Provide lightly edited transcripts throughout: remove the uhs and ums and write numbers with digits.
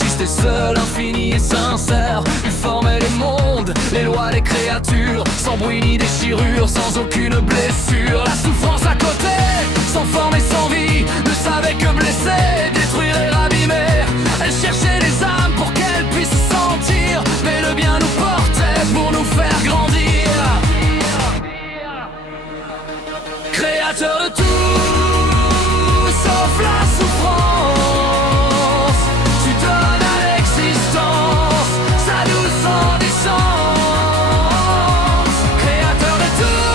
existait seul, infini et sincère. Il formait les mondes, les lois, les créatures, sans bruit ni déchirure, sans aucune blessure. La souffrance à côté, sans forme et sans vie, ne savait que blesser, détruire et ravimer. Elle cherchait les âmes pour qu'elles puissent se sentir, mais le bien nous portait pour nous faire grandir. Créateur de tout, sauf la souffrance, tu donnes à l'existence sa douce endurance. Créateur de tout,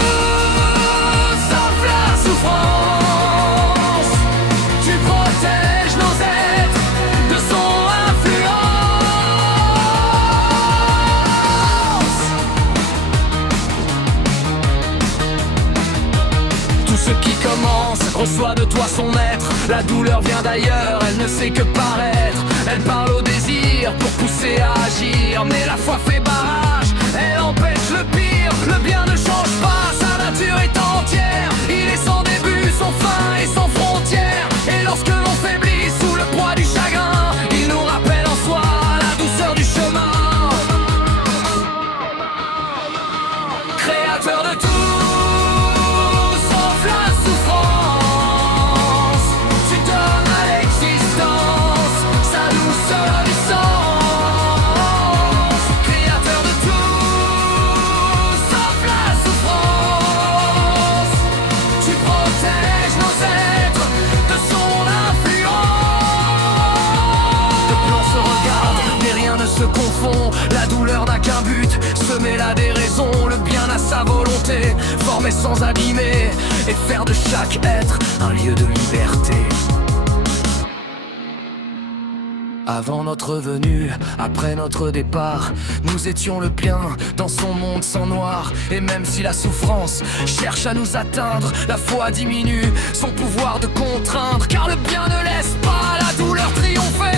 sauf la souffrance, tu protèges nos êtres de son influence. Tout ce qui commence reçoit de toi son être. La douleur vient d'ailleurs, elle ne sait que paraître. Elle parle au désir pour pousser à agir, mais la foi fait barrage, elle empêche le pire. Le bien ne change pas, sa nature est entière. Il est sans début, sans fin et sans frontières. Et lorsque l'on faiblit sous le poids du chagrin, il nous rappelle en soi la douceur du chemin. Créateur de tout, se confond, la douleur n'a qu'un but, semer la déraison, le bien à sa volonté, former sans abîmer, et faire de chaque être un lieu de liberté. Avant notre venue, après notre départ, nous étions le bien dans son monde sans noir. Et même si la souffrance cherche à nous atteindre, la foi diminue son pouvoir de contraindre, car le bien ne laisse pas la douleur triompher.